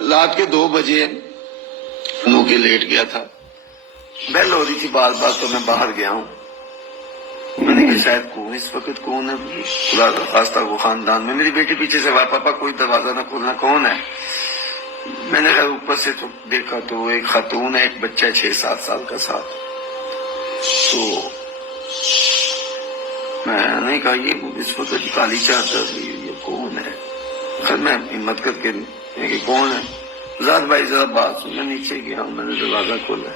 رات کے 2 بجے منہ کے لیٹ گیا تھا، بیل ہو رہی تھی بار بار، تو میں باہر گیا ہوں. میں نے کہا شاید کون اس وقت کون ہے، خدا کا خاصہ وہ خاندان میں. میری بیٹی پیچھے سے پاپا کوئی دروازہ نہ کھولنا، کون ہے. میں نے اوپر سے تو دیکھا تو ایک خاتون ہے، ایک بچہ 6-7 سال کا ساتھ. تو میں نے کہا یہ اس وقت کالی چادر یہ کون ہے. پھر میں ہمت کر کے کہ کون ہے. زاد بھائی ذرا بات سن. میں نیچے گیا ہوں، میں نے دروازہ کھولا.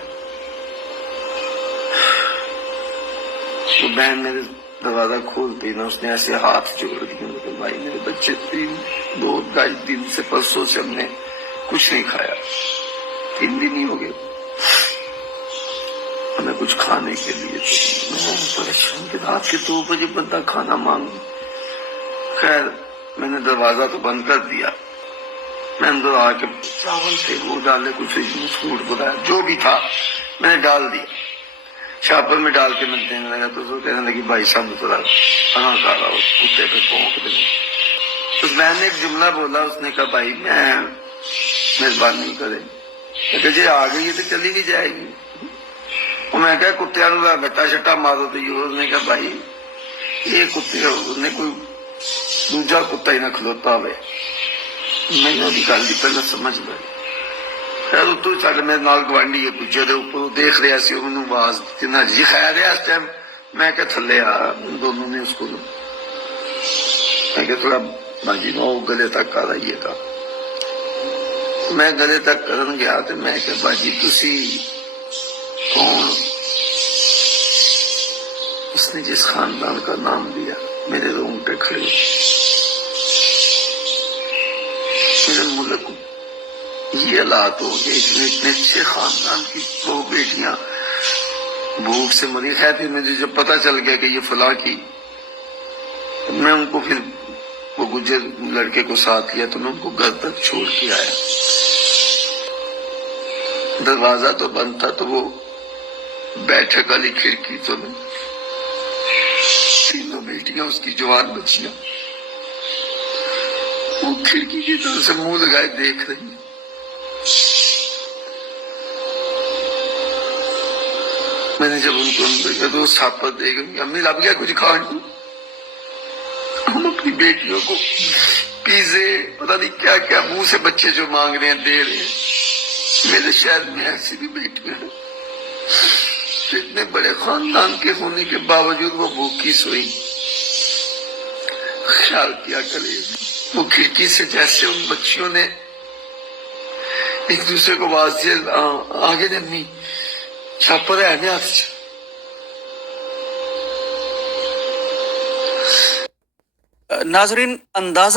تو بہن میرے دروازہ کھولتی نا، اس نے ایسے ہاتھ جوڑ دیے. بھائی میرے بچے 2-2.5 دن سے، پرسوں سے ہم نے کچھ نہیں کھایا، 3 دن ہی ہو گئے ہمیں کچھ کھانے کے لیے. میں پریشان کہ رات کے 2 بجے بندہ کھانا مانگ. خیر میں نے دروازہ تو بند کر دیا. میں اندر آ کے چاول تھے وہ ڈالے، کچھ فوڈ بنایا، جو بھی تھا میں نے ڈال دیا. شاپر میں ڈال کے میں دینے لگا تو وہ کہنے لگی بھائی صاحب تھوڑا کہاں کھا رہا ہو، کتے پہ پونک دیں. تو میں نے ایک جملہ بولا. اس نے کہا بھائی میں مہربانی کرے کہ جی آ گئی ہے تو چلی بھی جائے گی. میں کہا کتیا نو بٹا شٹا مارو. تو اس نے کہا بھائی یہ کتے نے کوئی دوجا کتا ہی نہ کھلوتا ہوئے. میں نے گل کی پہلے سمجھ لائی. خیر اتو چل میرے نال گوانڈی ہے پوچھے تو اوپر دیکھ رہا سی، انہوں آواز دیتی نہ جی خیر ہے. اس ٹائم میں کہ تھلے آ. دونوں نے اس کو میں کہ تھوڑا باجی نو گلے تک آ رہی ہے. میں گلے تک کرن گیا تو میں کہ باجی تسی کون. اس نے جس خاندان کا نام لیا میرے رونگٹے کھڑے. میرے ملک یہ حالات ہو گئے، اتنے اچھے خاندان کی 2 بیٹیاں بھوک سے مری. خیر پھر مجھے جب پتا چل گیا کہ یہ فلاں کی، میں ان کو پھر وہ گجر لڑکے کو ساتھ لیا تو میں ان کو گھر تک چھوڑ کے آیا. دروازہ تو بند تھا تو وہ بیٹھک والی کھڑکی تو نہیں. 3 بیٹیاں اس کی جوان بچیاں وہ کھڑکی کی طرف سے منہ لگائے دیکھ رہی. میں نے جب ان کو دیکھا تو ساپر دے گئی. امی لب گیا کچھ کھانے. ہم اپنی بیٹیوں کو پیزے پتہ نہیں کیا کیا منہ سے بچے جو مانگ رہے ہیں دے رہے ہیں. میرے شہر میں ایسی بھی بیٹیاں ہیں اتنے بڑے خاندان کے ہونے کے باوجود وہ بھوکی سوئی. خیال کیا کرے وہ کھڑکی سے جیسے ان بچیوں نے ایک دوسرے کو آواز دی آگے نے امی چھاپر ہے نا ہاتھ. ناظرین اندازہ